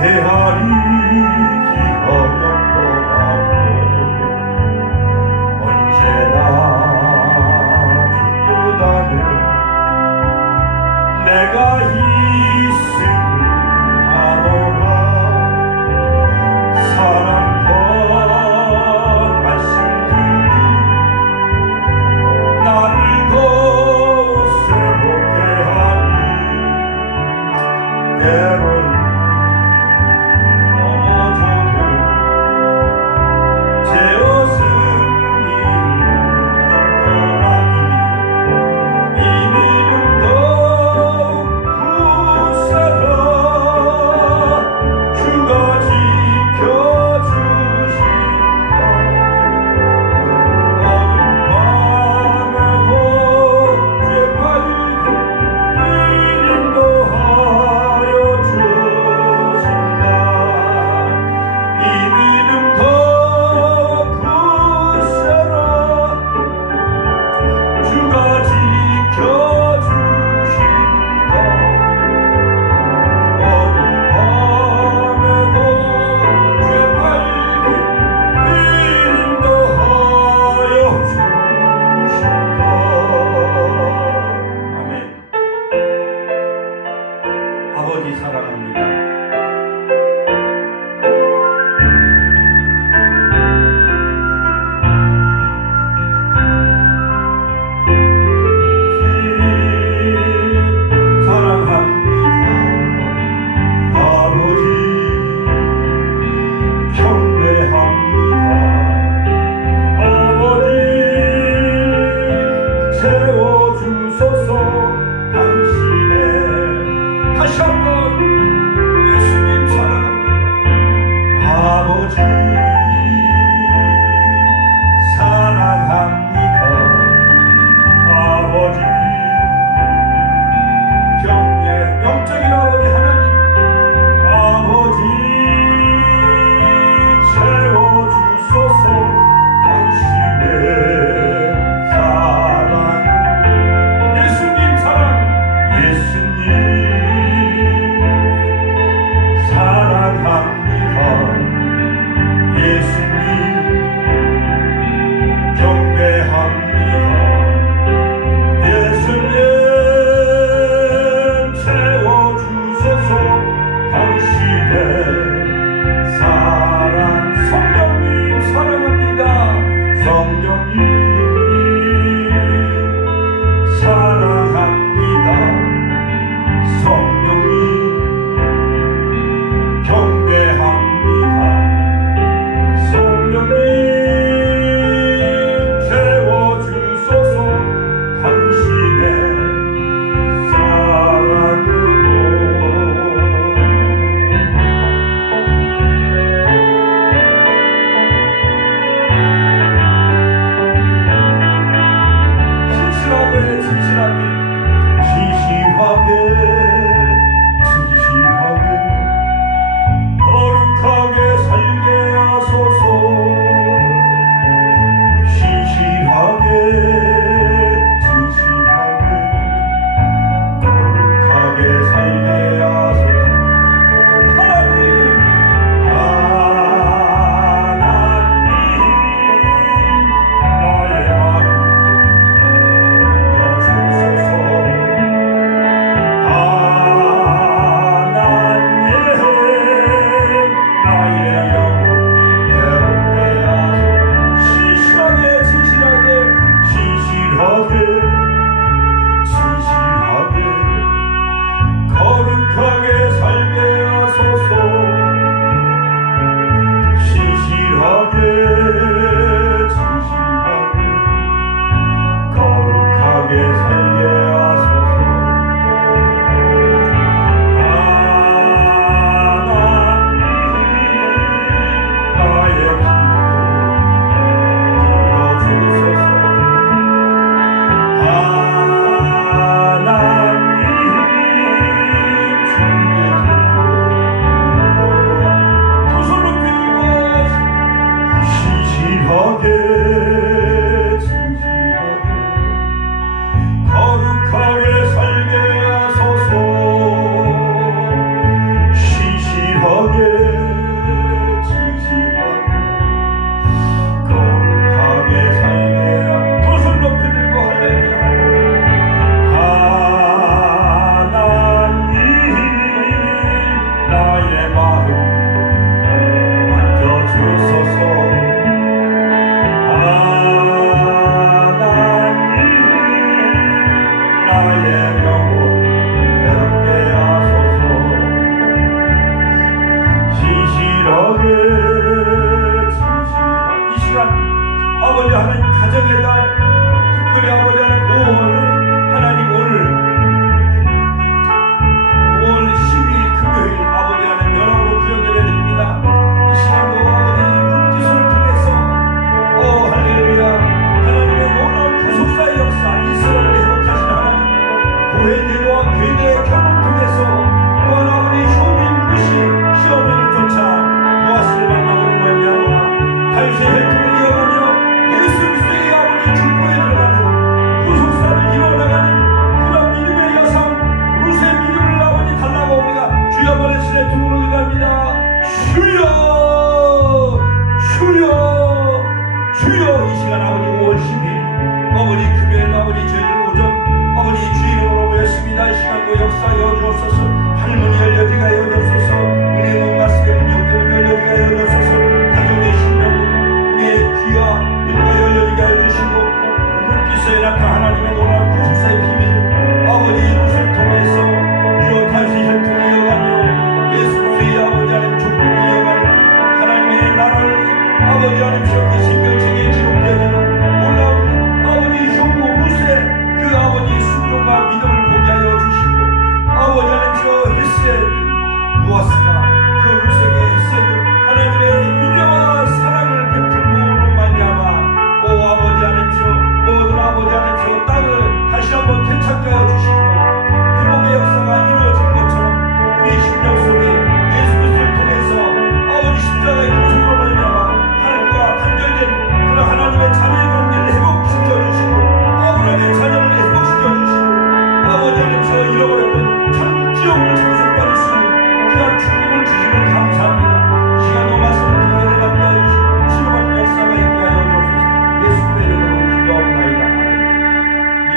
헤아리기 어렵더라도 언제나 붙들다는 내가 있음을 아노라. 사랑과 말씀들이 나를 더 새롭게 하니 때론 넘어져도 제 옷은 이미는 더 굳세라. 주가 지켜주신다. 어둠 밤에도 죄파이고 인도하여 주신다. 이 믿음 더 굳세라. 주가 지켜주신다. 어둠 밤에도 죄파이고 인도하여 주신다. 아멘. 아버지 사랑합니다. 사랑합니다. 아버지 경배합니다. 아버지 채워주소서. 당신의 다시 한번 예수님 사랑합니다. 아버지 사랑합니다. 아버지 경외 영적인 아버지 하나님, 아버지 채워주소서. 당신의 사랑, 예수님 사랑, 예수님 영혼 괴롭게 하소서. 진실하게 이 시간 아버지 하나님 가정의 달, 특별히 아버지 하나님 5월은 하나님 오늘 5월 10일 금요일 아버지 하나님 연합으로 구현되게 됩니다. 이 시간도 아버지 묵지소를 통해서 오 할렐루야 하나님의 놀라운 구속사의 역사, 이스라엘을 회복하신 하나님, 고해제도와 괴대의 결혼을 통해서 또한 아버지 효민 무시 시어머니를 쫓아 보아스를 만나고 말미암아 다윗의 혈통을 이어가며 예수 그리스도의 아버지 축복에 들어가는 구속사를 이뤄나가는 그런 믿음의 여성 루스의 믿음을 아버지 달라고 우리가 주여 버리시네 두 분을 기도합니다. 주여 주여 주여. 이 시간 아버지 5월 10일 어머니 금요일 아버지 저희들 오전 아버지 주일으로 모였습니다. 이 시간도 역사하여 주옵소서. 할머니 열려지가 하여 주옵소서. 은혜의 말씀의 문 영계문 열려지가 하여 주옵소서. 가정의 신명문 우리의 귀와 눈과 열려지게 하여 주시고 물기서에 나타 하나님의 놀라운 구속사의 비밀 아버지 이웃을 통해서 주여 다시 혈통을 이어가며 예수 그리스도의 아버지 하나님 축복을 이어가는 하나님의 나라를 아버지 하나님 그 생명책에 기록되어지는 놀라운 아버지 효부 루스의 그 아버지 순종과 믿음을 보게 하여 주시고 아버지 하나님 저 헬세드 보아스가 그 루스에게 헬세드 하나님의 유명한 사랑을 베풀므로 말미암아 오 아버지 하나님 저 모든 아버지 하나님 저 땅을 다시 한번 되찾게 하여 주시고 회복의 역사가 이루어진 것처럼 우리 심령 속에 예수 그리스도를 통해서 아버지 십자가의 구속으로 말미암아 하나님과 단절된 그런 하나님의 자녀의 관계를 회복시켜 주시고 아브라함의 자녀를 회복시켜 주시고 아버지 하나님 저 잃어버렸던 참 기억을 장수받을 수 있는 귀한 축복을 주시면 감사합니다. 이 시간도 말씀을 통해 은혜 받게 하여 주시고 치료받는 역사가 있게 하여 주옵소서. 예수님의 이름으로 기도하옵나이다. 아멘.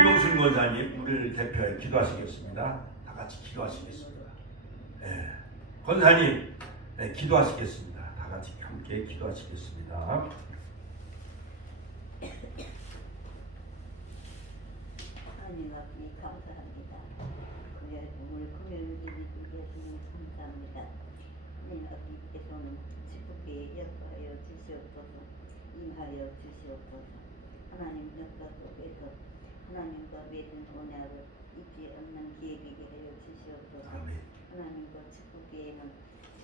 이명순 권사님 우리를 대표해 기도하시겠습니다. 다 같이 기도하시겠습니다. 네. 권사님 네, 기도하시겠습니다. 다 같이 함께 기도하시겠습니다. 하나님 앞에 감사합니다. 오늘 금요일 예배를 주셔서 감사합니다. 하나님 앞에서는 축복에 역사하여 주시옵소서. 임하여 주시옵소서. 하나님 역사 속에서 하나님과 맺은 언약을 잊지 않는 기회되게 하여 주시옵소서. 아멘. 하나님과 축복에는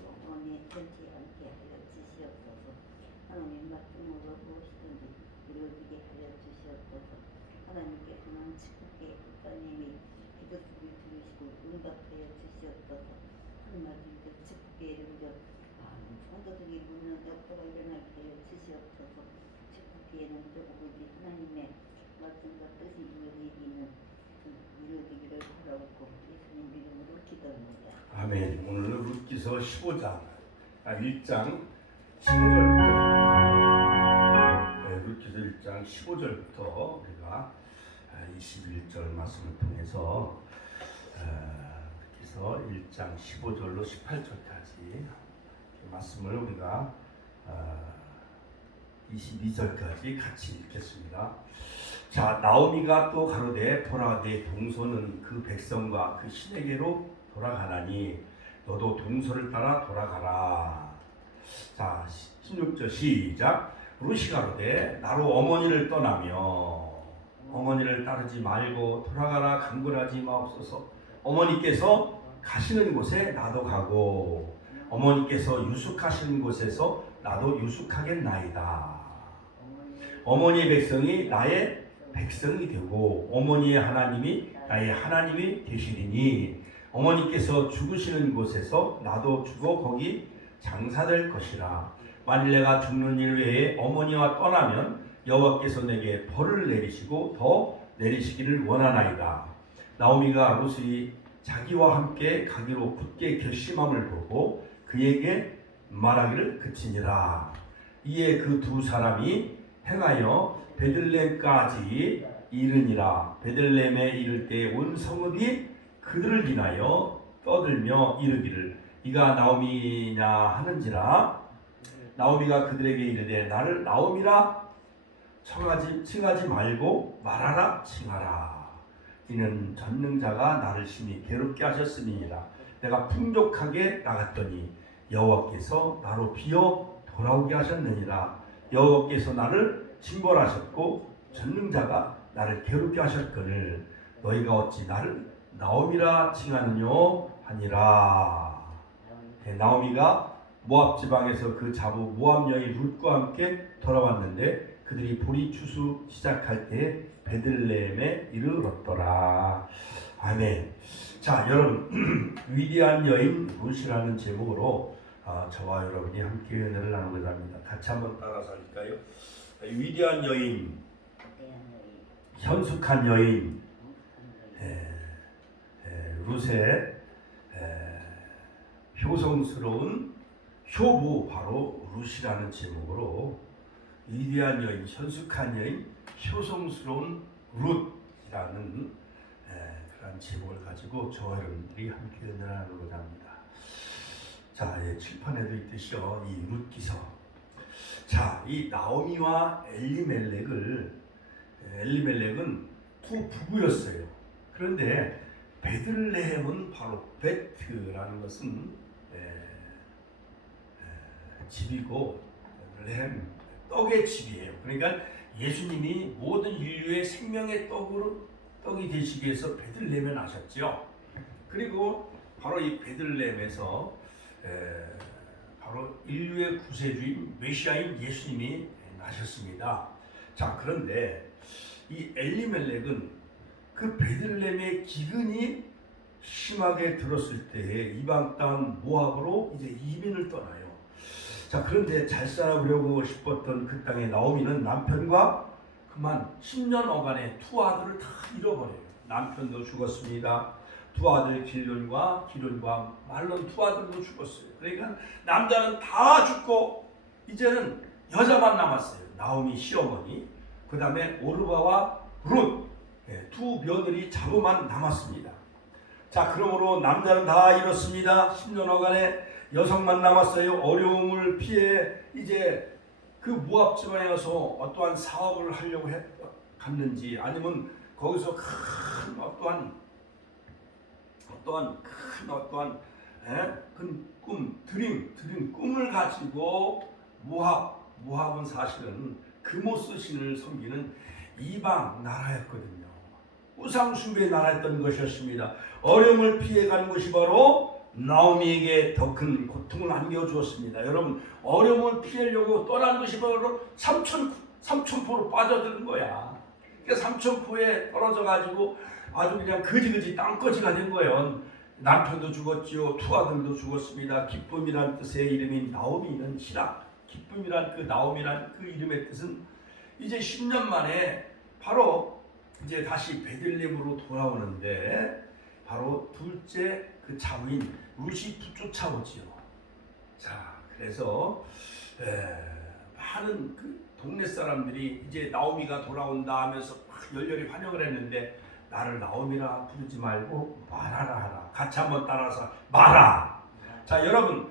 영원히 변치 않게 하여 주시옵소서. 하나님 말씀으로 무엇이든지 이루어지게 하여 주시옵소서. 하나님께서는 축복의 하나님이 기도를 들으시고 응답하여 주시옵소서. 한 말씀도 축복의 이름으로 성도들이 묻는 역사가 일어나게 하여 주시옵소서. 축복에는 오직 하나님의 말씀과 뜻이 이루어지기는 이루어지기를 바라옵고 예수님 이름으로 기도합니다. 아멘. 오늘 룻기서 15장 1장 15절부터 룻기서 1장 15절부터 우리가 21절 말씀을 통해서 룻기서 1장 15절로 18절까지 말씀을 우리가 22절까지 같이 읽겠습니다. 자, 나오미가 또 가로되 돌아가되 동서는 그 백성과 그 신에게로 돌아가나니 너도 동서를 따라 돌아가라. 자, 16절 시작. 룻이 가로되 나로 어머니를 떠나며 어머니를 따르지 말고 돌아가라 간구하지 마옵소서. 어머니께서 가시는 곳에 나도 가고 어머니께서 유숙하시는 곳에서 나도 유숙하겠나이다. 어머니의 백성이 나의 백성이 되고 어머니의 하나님이 나의 하나님이 되시리니 어머니께서 죽으시는 곳에서 나도 죽어 거기 장사될 것이라. 만일 내가 죽는 일 외에 어머니와 떠나면 여호와께서 내게 벌을 내리시고 더 내리시기를 원하나이다. 나오미가 룻이 자기와 함께 가기로 굳게 결심함을 보고 그에게 말하기를 그치니라. 이에 그 두 사람이 행하여 베들레헴까지 이르니라. 베들레헴에 이를 때 온 성읍이 그들을 인하여 떠들며 이르기를 이가 나오미냐 하는지라. 나오미가 그들에게 이르되 나를 나오미라 칭하지 말고 말하라 칭하라. 이는 전능자가 나를 심히 괴롭게 하셨음이니라. 내가 풍족하게 나갔더니 여호와께서 나로 비어 돌아오게 하셨느니라. 여호와께서 나를 징벌하셨고 전능자가 나를 괴롭게 하셨거늘 너희가 어찌 나를 나오미라 칭하느뇨 하니라. 나오미가 모압 지방에서 그 자부 모압 여인 룻과 함께 돌아왔는데 그들이 보리 추수 시작할 때 베들레헴에 이르렀더라. 아멘. 자, 여러분 위대한 여인 룻이라는 제목으로 저와 여러분이 함께 은혜를 나누고자 합니다. 같이 한번 따라서 할까요? 위대한 여인, 현숙한 여인, 룻의 효성스러운 효부 바로 룻이라는 제목으로 위대한 여인, 현숙한 여인, 효성스러운 룻이라는 그런 제목을 가지고 저와 여러분들이 함께 은혜를 나누고자 합니다. 자, 칠판에도 있듯이요, 이 룻 기서. 자, 이 나오미와 엘리멜렉은 두 부부였어요. 그런데 베들레헴은 바로 베트라는 것은 집이고 레헴 떡의 집이에요. 그러니까 예수님이 모든 인류의 생명의 떡이 되시기 위해서 베들레헴에 나셨죠. 그리고 바로 이 베들레헴에서 바로 인류의 구세주인 메시아인 예수님이 나셨습니다. 자, 그런데 이 엘리멜렉은 그 베들레헴의 기근이 심하게 들었을 때에 이방 땅 모압으로 이제 이민을 떠나요. 자, 그런데 잘 살아보려고 싶었던 그 땅의 나오미는 남편과 그만 10년 어간의 두 아들을 다 잃어버려요. 남편도 죽었습니다. 두 아들 길론과 말론 두 아들도 죽었어요. 그러니까 남자는 다 죽고 이제는 여자만 남았어요. 나오미 시어머니, 그 다음에 오르바와 룻, 두 며느리 자부만 남았습니다. 자, 그러므로 남자는 다 잃었습니다. 10년 어간의 여성만 남았어요. 어려움을 피해 이제 그 모압 지방에 가서 어떠한 사업을 하려고 갔는지, 아니면 거기서 큰 어떠한 꿈을 가지고 모압은 사실은 금오스 신을 섬기는 이방 나라였거든요. 우상 숭배의 나라였던 것이었습니다. 어려움을 피해간 것이 바로 나오미에게 더 큰 고통을 안겨주었습니다. 여러분, 어려움을 피하려고 떠난 것이 바로 삼천포로 빠져드는 거야. 그러니까 삼천포에 떨어져 가지고 아주 그냥 거지거지 땅거지가 된 거예요. 남편도 죽었지요. 두 아들도 죽었습니다. 기쁨이란 뜻의 이름인 나오미는 시라. 기쁨이란 그 나오미란 그 이름의 뜻은 이제 10년 만에 바로 이제 다시 베들레헴으로 돌아오는데 바로 둘째 그 자부인 룻이 쫓아오지요. 자, 그래서 많은 그 동네 사람들이 이제 나오미가 돌아온다 하면서 막 열렬히 환영을 했는데 나를 나오미라 부르지 말고 마라라 하라. 같이 한번 따라서 마라. 자, 여러분,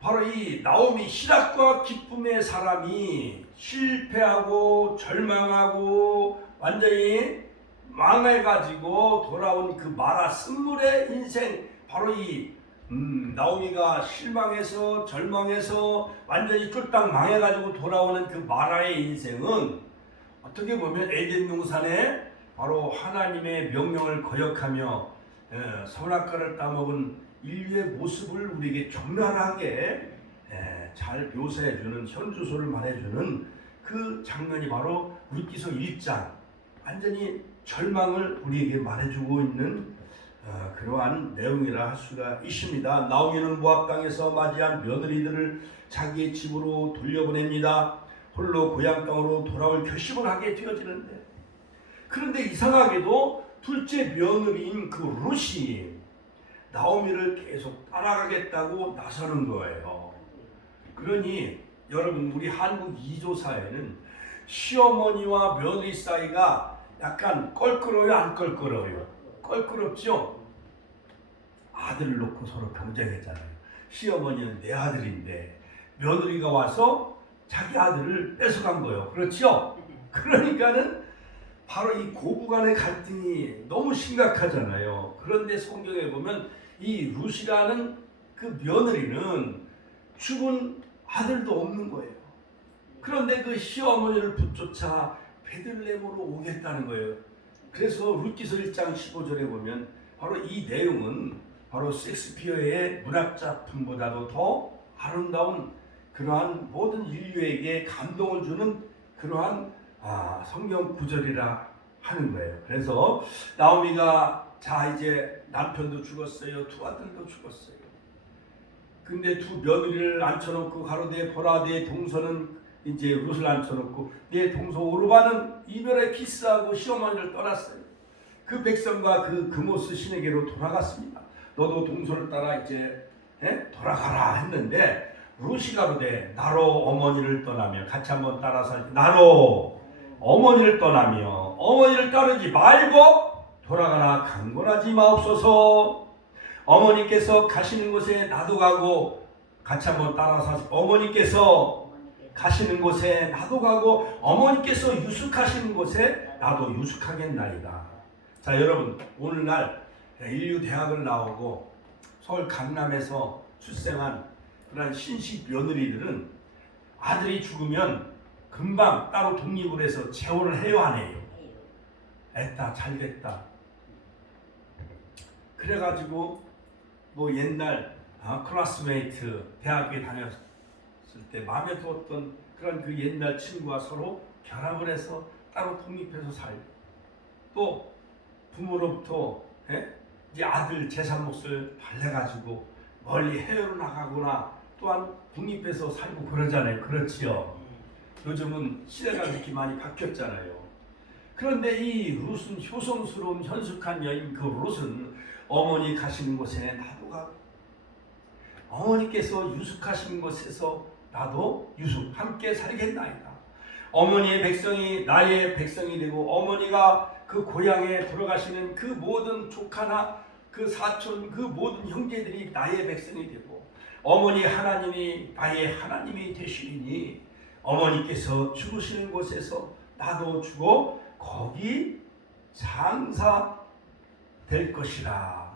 바로 이 나오미, 희락과 기쁨의 사람이 실패하고 절망하고 완전히 망해가지고 돌아온 그 마라 쓴물의 인생, 바로 이 나오미가 실망해서 절망해서 완전히 쫄딱 망해가지고 돌아오는 그 마라의 인생은 어떻게 보면 에덴 동산에 바로 하나님의 명령을 거역하며 선악과를 따먹은 인류의 모습을 우리에게 적나라하게 잘 묘사해주는, 현주소를 말해주는 그 장면이 바로 룻기서 1장, 완전히 절망을 우리에게 말해주고 있는 그러한 내용이라 할 수가 있습니다. 나오미는 모압 땅에서 맞이한 며느리들을 자기의 집으로 돌려보냅니다. 홀로 고향 땅으로 돌아올 결심을 하게 되어지는데, 그런데 이상하게도 둘째 며느리인 그 룻이 나오미를 계속 따라가겠다고 나서는 거예요. 그러니 여러분, 우리 한국 이조사회는 시어머니와 며느리 사이가 약간 껄끄러워요, 안 껄끄러워요? 껄끄럽죠? 아들을 놓고 서로 경쟁했잖아요. 시어머니는 내 아들인데 며느리가 와서 자기 아들을 뺏어간 거예요. 그렇죠? 그러니까는 바로 이 고부간의 갈등이 너무 심각하잖아요. 그런데 성경에 보면 이 룻이라는 그 며느리는 죽은 아들도 없는 거예요. 그런데 그 시어머니를 붙쫓아 베들레헴으로 오겠다는 거예요. 그래서 룻기서 1장 15절에 보면 바로 이 내용은 바로 셰익스피어의 문학작품보다도 더 아름다운 그러한 모든 인류에게 감동을 주는 그러한 성경 구절이라 하는 거예요. 그래서 나오미가 자 이제 남편도 죽었어요. 두 아들도 죽었어요. 근데 두 며느리를 앉혀놓고 가로되 보라 내 동서는 이제 룻을 앉혀놓고 내 동서 오르바는 이별에 키스하고 시어머니를 떠났어요. 그 백성과 그 그모스 신에게로 돌아갔습니다. 너도 동서를 따라 이제 돌아가라 했는데 룻이 가로되 나로 어머니를 떠나며 같이 한번 따라서 나로 어머니를 떠나며 어머니를 따르지 말고 돌아가라 강권하지 마옵소서. 어머니께서 가시는 곳에 나도 가고 같이 한번 따라서 어머니께서 가시는 곳에 나도 가고 어머니께서 유숙하시는 곳에 나도 유숙하겠나이다. 자 여러분 오늘날 인류 대학을 나오고 서울 강남에서 출생한 그런 신식 며느리들은 아들이 죽으면 금방 따로 독립을 해서 재혼을 해요 안 해요? 애따 잘됐다. 그래가지고 뭐 옛날 클래스메이트 대학에 다녔을 때 마음에 들었던 그런 그 옛날 친구와 서로 결합을 해서 따로 독립해서 살고 또 부모로부터 이제 아들 재산 몫을 달래가지고 멀리 해외로 나가거나 또한 독립해서 살고 그러잖아요. 그렇지요. 요즘은 시대가 그렇게 많이 바뀌었잖아요. 그런데 이 룻은 효성스러운 현숙한 여인 그 룻은 어머니 가시는 곳에 나도 가고 어머니께서 유숙하신 곳에서 나도 유숙 함께 살겠나이다. 어머니의 백성이 나의 백성이 되고 어머니가 그 고향에 돌아가시는 그 모든 조카나 그 사촌 그 모든 형제들이 나의 백성이 되고 어머니 하나님이 나의 하나님이 되시니 어머니께서 죽으시는 곳에서 나도 죽어 거기 장사 될 것이라.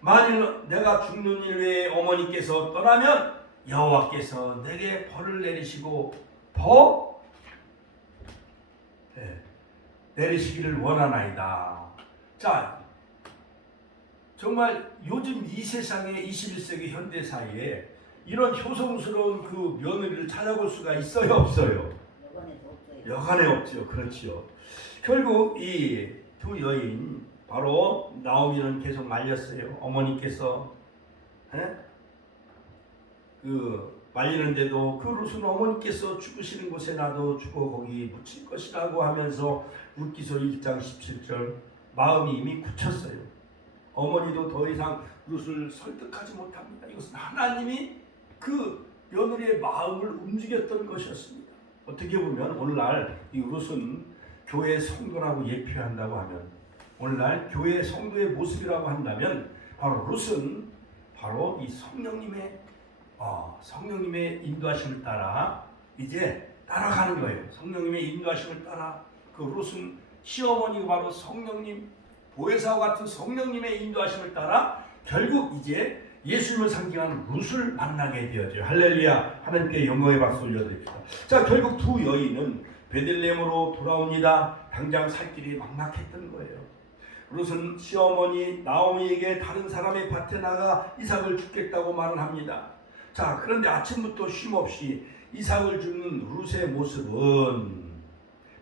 만일 내가 죽는 일 외에 어머니께서 떠나면 여호와께서 내게 벌을 내리시고 더 내리시기를 원하나이다. 자, 정말 요즘 이 세상에 21세기 현대사회에 이런 효성스러운 그 며느리를 찾아볼 수가 있어요 없어요? 여간에 없죠. 그렇지요. 결국 이 두 여인 바로 나오미는 계속 말렸어요. 어머니께서 그 말리는데도 그 룻은 어머니께서 죽으시는 곳에 나도 죽어 거기 묻힐 것이라고 하면서 룻기서 1장 17절 마음이 이미 굳혔어요. 어머니도 더 이상 룻을 설득하지 못합니다. 이것은 하나님이 그 며느리의 마음을 움직였던 것이었습니다. 어떻게 보면 오늘날 이 룻은 교회 성도라고 예표한다고 하면 오늘날 교회 성도의 모습이라고 한다면 바로 룻은 바로 이 성령님의 인도하심을 따라 이제 따라가는 거예요. 성령님의 인도하심을 따라 그 룻은 시어머니가 바로 성령님 보혜사와 같은 성령님의 인도하심을 따라 결국 이제 예수님을 상징하는 룻을 만나게 되었죠. 할렐루야. 하나님께 영광의 박수 올려드립시다. 자 결국 두 여인은 베들레헴으로 돌아옵니다. 당장 살 길이 막막했던 거예요. 룻은 시어머니 나오미에게 다른 사람의 밭에 나가 이삭을 죽겠다고 말을 합니다. 자 그런데 아침부터 쉼없이 이삭을 줍는 룻의 모습은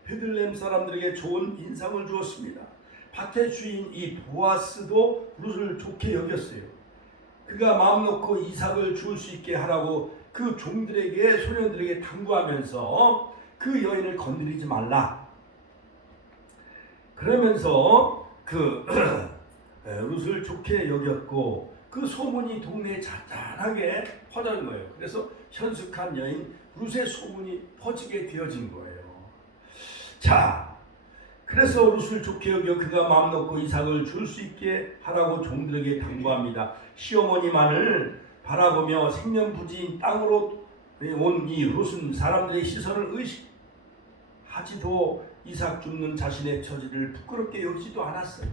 베들레헴 사람들에게 좋은 인상을 주었습니다. 밭의 주인 이 보아스도 룻을 좋게 여겼어요. 그가 마음 놓고 이삭을 주울 수 있게 하라고 그 종들에게 소년들에게 당부하면서 그 여인을 건드리지 말라. 그러면서 그 룻을 좋게 여겼고 그 소문이 동네에 잔잔하게 퍼진 거예요. 그래서 현숙한 여인 룻의 소문이 퍼지게 되어진 거예요. 자, 그래서 룻을 좋게 여겨 그가 마음 놓고 이삭을 줄 수 있게 하라고 종들에게 당부합니다. 시어머니만을 바라보며 생명부지인 땅으로 온 이 룻은 사람들의 시선을 의식하지도 이삭 줍는 자신의 처지를 부끄럽게 여기지도 않았어요.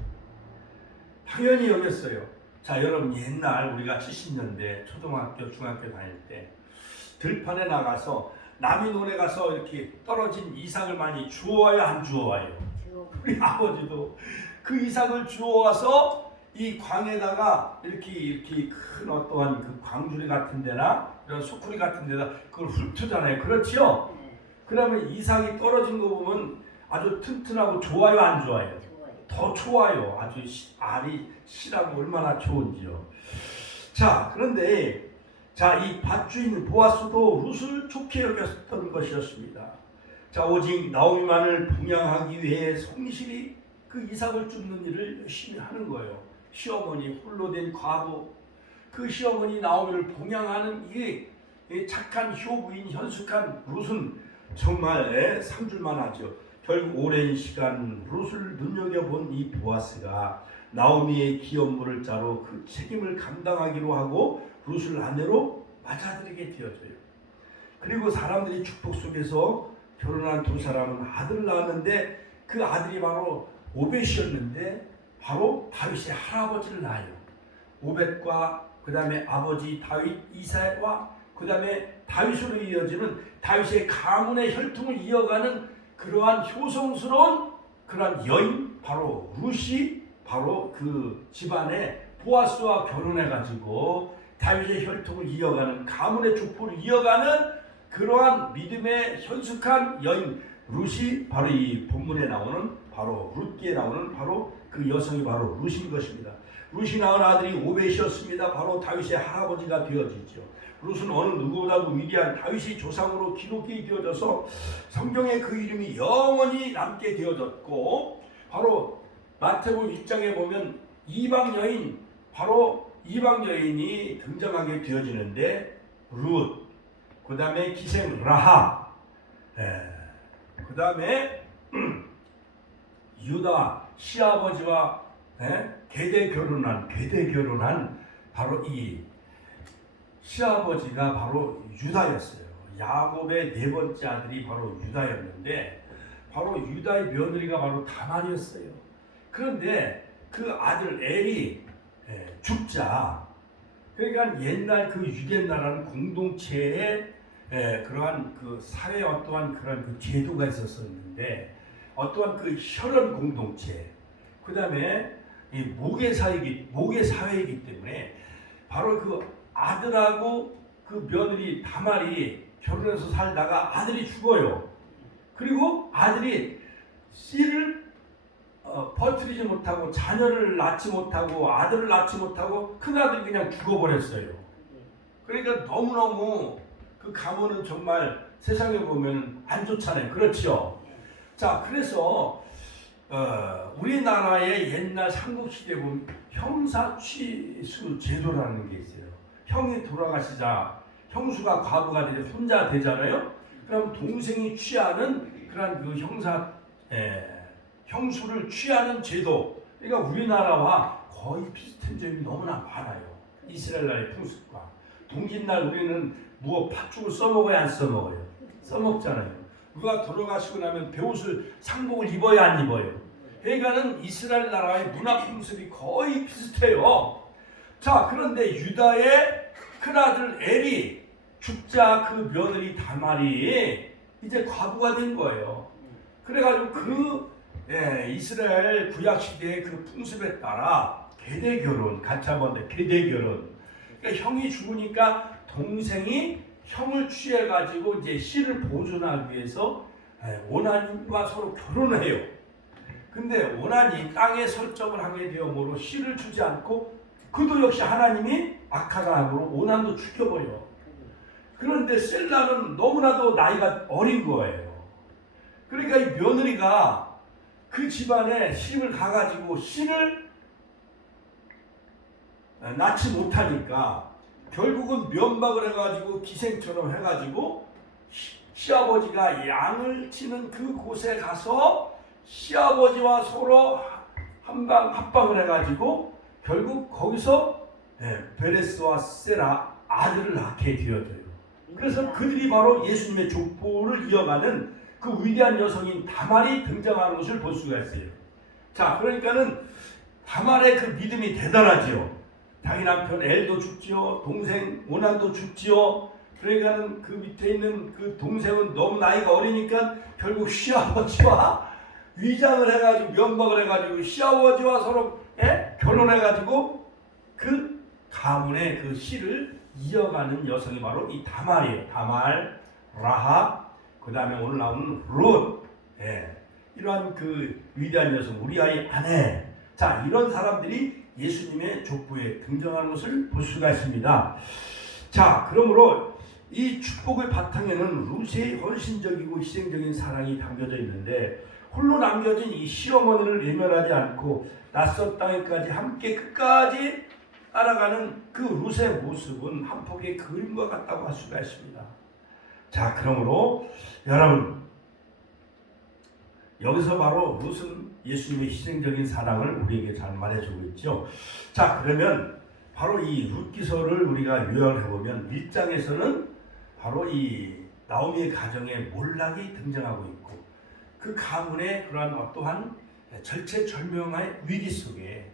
당연히 여겼어요. 자, 여러분, 옛날 우리가 70년대 초등학교, 중학교 다닐 때 들판에 나가서 남이 논에 가서 이렇게 떨어진 이삭을 많이 주워와요, 안 주워와요? 우리 아버지도 그 이삭을 주워와서 이 광에다가 이렇게 큰 어떠한 그 광주리 같은 데나 이런 수쿠리 같은 데다 그걸 훑잖아요. 그렇죠? 그러면 이삭이 떨어진 거 보면 아주 튼튼하고 좋아요, 안 좋아요? 더 좋아요. 아주 알이 실하고 얼마나 좋은지요. 자, 그런데 자, 이 밭주인 보아스도 룻을 좋게 여겼던 것이었습니다. 자, 오직 나오미만을 봉양하기 위해 성실히 그 이삭을 줍는 일을 열심히 하는 거예요. 시어머니, 홀로 된 과부, 그 시어머니 나오미를 봉양하는 이 착한 효부인 현숙한 룻은 정말 삼줄만 하죠. 결국 오랜 시간 룻을 눈여겨본 이 보아스가 나오미의 기업물을 짜로 그 책임을 감당하기로 하고 룻을 아내로 맞아들이게 되어져요. 그리고 사람들이 축복 속에서 결혼한 두 사람은 아들을 낳았는데 그 아들이 바로 오벳이었는데 바로 다윗의 할아버지를 낳아요. 오벳과 그 다음에 아버지 다윗 이사와 그 다음에 다윗으로 이어지는 다윗의 가문의 혈통을 이어가는 그러한 효성스러운 그러한 여인 바로 룻이 바로 그 집안의 보아스와 결혼해가지고 다윗의 혈통을 이어가는 가문의 족보를 이어가는 그러한 믿음의 현숙한 여인 룻이 바로 이 본문에 나오는 바로 룻기에 나오는 바로 그 여성이 바로 룻인 것입니다. 룻이 낳은 아들이 오벳이었습니다. 바로 다윗의 할아버지가 되어지죠. 룻은 어느 누구보다도 위대한 다윗의 조상으로 기록이 되어져서 성경에 그 이름이 영원히 남게 되어졌고 바로 마태복음 1장에 보면 이방 여인 바로 이방 여인이 등장하게 되어지는데 룻, 그 다음에 기생 라합, 그 다음에 유다 시아버지와 계대 결혼한 바로 이 시아버지가 바로 유다였어요. 야곱의 네 번째 아들이 바로 유다였는데 바로 유다의 며느리가 바로 다말이었어요. 그런데 그 아들 엘이 죽자 그러니까 옛날 그 유대나라는 공동체에 그러한 그 사회에 어떠한 그런 그 제도가 있었었는데 어떠한 그 혈연 공동체 그 다음에 이 모계 사회이기 때문에 바로 그 아들하고 그 며느리 다말이 결혼해서 살다가 아들이 죽어요. 그리고 아들이 씨를 버티지 못하고 자녀를 낳지 못하고 아들을 낳지 못하고 큰아들이 그냥 죽어버렸어요. 그러니까 너무너무 그 가문은 정말 세상에 보면 안 좋잖아요. 그렇죠? 자, 그래서 우리나라의 옛날 삼국시대 보면 형사취수 제도라는 게 있어요. 형이 돌아가시자 형수가 과부가 되자 혼자 되잖아요. 그럼 동생이 취하는 그런 그 형수를 취하는 제도. 그러니까 우리나라와 거의 비슷한 점이 너무나 많아요. 이스라엘 나라의 풍습과. 동짓날 우리는 무엇 팥죽을 써먹어야 안 써먹어요? 써먹잖아요. 누가 돌아가시고 나면 배옷을 상복을 입어야 안 입어요? 그러니까는 이스라엘 나라의 문화 풍습이 거의 비슷해요. 자, 그런데 유다의 큰아들 엘이 죽자 그 며느리 다말이 이제 과부가 된 거예요. 그래가지고 그 이스라엘 구약시대의 그 풍습에 따라 계대결혼, 같이 한번 계대결혼. 그러니까 형이 죽으니까 동생이 형을 취해가지고 이제 씨를 보존하기 위해서 오난과 서로 결혼해요. 근데 오난이 땅에 설정을 하게 되므로 씨를 주지 않고 그도 역시 하나님이 악하다 함으로 오난도 죽여버려. 그런데 셀라는 너무나도 나이가 어린 거예요. 그러니까 이 며느리가 그 집안에 시집을 가가지고 씨를 낳지 못하니까 결국은 면박을 해가지고 기생처럼 해가지고 시아버지가 양을 치는 그 곳에 가서 시아버지와 서로 합방을 해가지고 결국 거기서 베레스와 세라 아들을 낳게 되어져요. 그래서 그들이 바로 예수님의 족보를 이어가는 그 위대한 여성인 다말이 등장하는 것을 볼 수가 있어요. 자, 그러니까는 다말의 그 믿음이 대단하지요. 자기 남편 엘도 죽지요. 동생 오난도 죽지요. 그러니까는 그 밑에 있는 그 동생은 너무 나이가 어리니까 결국 시아버지와 위장을 해가지고 면박을 해가지고 시아버지와 서로 결혼해가지고 그 가문의 그 씨를 이어가는 여성이 바로 이 다말이에요. 다말, 라합, 그 다음에 오늘 나오는 룻. 이러한 그 위대한 여성, 우리 아이 아내. 자, 이런 사람들이 예수님의 족보에 등장하는 것을 볼 수가 있습니다. 자, 그러므로 이 축복의 바탕에는 룻의 헌신적이고 희생적인 사랑이 담겨져 있는데, 홀로 남겨진 이 시어머니를 외면하지 않고 낯선 땅에까지 함께 끝까지 따라가는 그 룻의 모습은 한 폭의 그림과 같다고 할 수가 있습니다. 자, 그러므로 여러분, 여기서 바로 룻은 예수님의 희생적인 사랑을 우리에게 잘 말해주고 있죠. 자, 그러면 바로 이 룻기서를 우리가 요약을 해보면 1장에서는 바로 이 나오미의 가정에 몰락이 등장하고 있고, 그 가문의 그러한 어떠한 절체절명의 위기 속에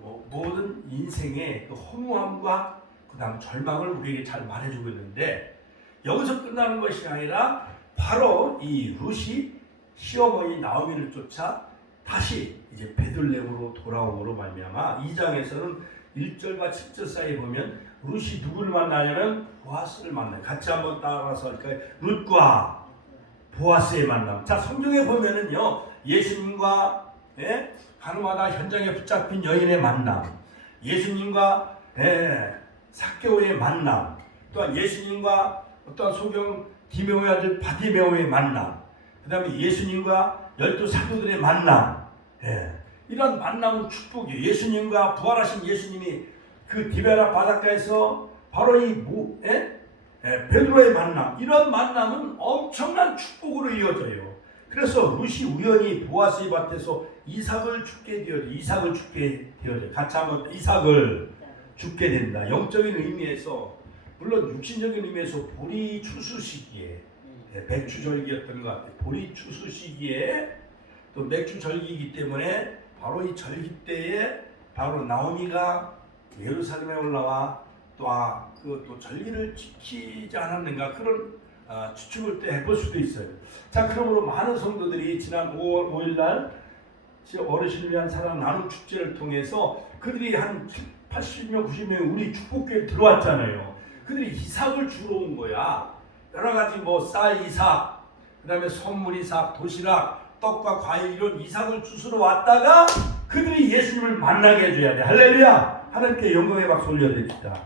모든 인생의 그 허무함과 그 다음 절망을 우리에게 잘 말해주고 있는데, 여기서 끝나는 것이 아니라 바로 이 룻이 시어머니 나오미를 쫓아 다시 이제 베들레헴으로 돌아옴으로 말미암아 2장에서는 1절과 7절 사이에 보면 룻이 누구를 만나냐면 보아스를 만나요. 같이 한번 따라서 할까요? 룻과 보아스의 만남. 자, 성경에 보면은요, 예수님과 가늠하다 현장에 붙잡힌 여인의 만남, 예수님과 삭개오의 만남, 또한 예수님과 어떠한 소경 디메오의 아들 바디메오의 만남, 그 다음에 예수님과 12사도들의 만남. 이런 만남은 축복이에요. 예수님과 부활하신 예수님이 그 디베라 바닷가에서 바로 이 베드로의 만남, 이런 만남은 엄청난 축복으로 이어져요. 그래서 룻이 우연히 보아스의 밭에서 이삭을 죽게 되어져. 같이 한번 이삭을 죽게 된다. 영적인 의미에서, 물론 육신적인 의미에서 보리 추수 시기에, 백추절기였던 것 같아요. 보리 추수 시기에 또 맥주절기이기 때문에 바로 이 절기 때에 바로 나오미가 예루살렘에 올라와 또 절기를 지키지 않았는가, 그런 추측을 또 해볼 수도 있어요. 자, 그러므로 많은 성도들이 지난 5월 5일날 어르신을 위한 사랑 나눔 축제를 통해서 그들이 한 80명, 90명 우리 축복교회에 들어왔잖아요. 그들이 이삭을 주러 온 거야. 여러 가지 쌀 이삭, 그 다음에 선물 이삭, 도시락, 떡과 과일, 이런 이삭을 주스러 왔다가 그들이 예수님을 만나게 해줘야 돼. 할렐루야! 하나님께 영광의 박수 올려드립니다.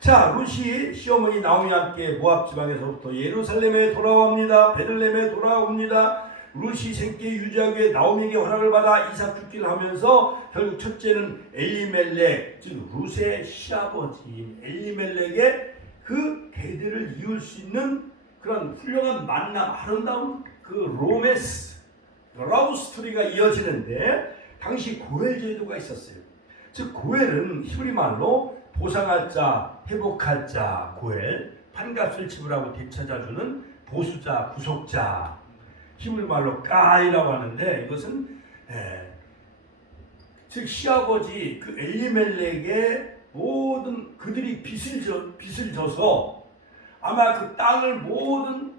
자, 룻이 시어머니 나오미와 함께 모압 지방에서부터 예루살렘에 돌아옵니다. 베들레헴에 돌아옵니다. 룻이 생계 유지하기 위해 나오미에게 허락을 받아 이삭 죽기를 하면서 결국 첫째는 엘리멜렉, 즉 룻의 시아버지인 엘리멜렉의 그 대대를 이을 수 있는 그런 훌륭한 만남, 아름다운 그 로맨스, 러브 스토리가 이어지는데, 당시 고엘 제도가 있었어요. 즉 고엘은 히브리 말로 보상할 자, 회복할 자, 고엘, 판값을 지불하고 되찾아주는 보수자, 구속자, 히브리 말로 까이라고 하는데, 이것은 즉 시아버지 그 엘리멜렉의 모든 그들이 빚을 져서 아마 그 땅을 모든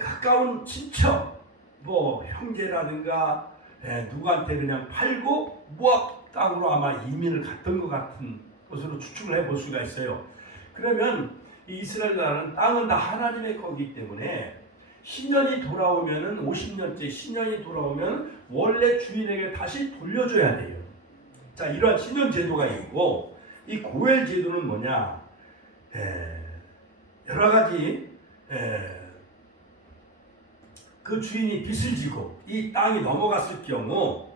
가까운 친척, 형제라든가 누구한테 그냥 팔고 모압 땅으로 아마 이민을 갔던 것 같은 것으로 추측을 해볼 수가 있어요. 그러면 이 이스라엘 나라는 땅은 다 하나님의 거기 때문에 신년이 돌아오면은 50년째 신년이 돌아오면 원래 주인에게 다시 돌려줘야 돼요. 자, 이러한 신년 제도가 있고, 이 고엘 제도는 뭐냐? 여러 가지 그 주인이 빚을 지고 이 땅이 넘어갔을 경우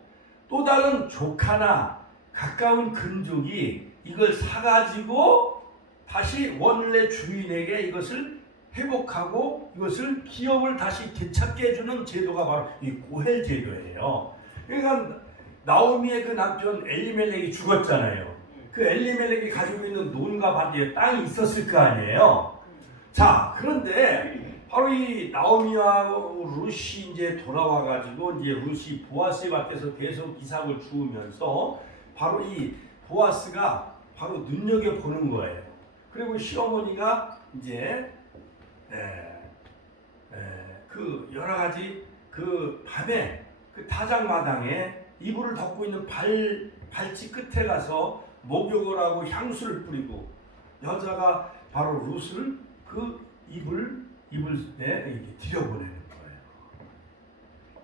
또 다른 조카나 가까운 근족이 이걸 사가지고 다시 원래 주인에게 이것을 회복하고 이것을 기업을 다시 되찾게 해주는 제도가 바로 이 고엘 제도예요. 그러니까 나오미의 그 남편 엘리멜렉이 죽었잖아요. 그 엘리멜렉이 가지고 있는 논과 밭에 땅이 있었을 거 아니에요. 자, 그런데 바로 이 나오미와 룻이 이제 돌아와가지고 이제 룻이 보아스의 밭에서 계속 이삭을 주우면서 바로 이 보아스가 바로 눈여겨 보는 거예요. 그리고 시어머니가 이제 그 여러 가지 그 밤에 그 타작마당에 이불을 덮고 있는 발치 끝에 가서 목욕을 하고 향수를 뿌리고 여자가 바로 룻을 그 이불에 이렇게 들여보내는 거예요.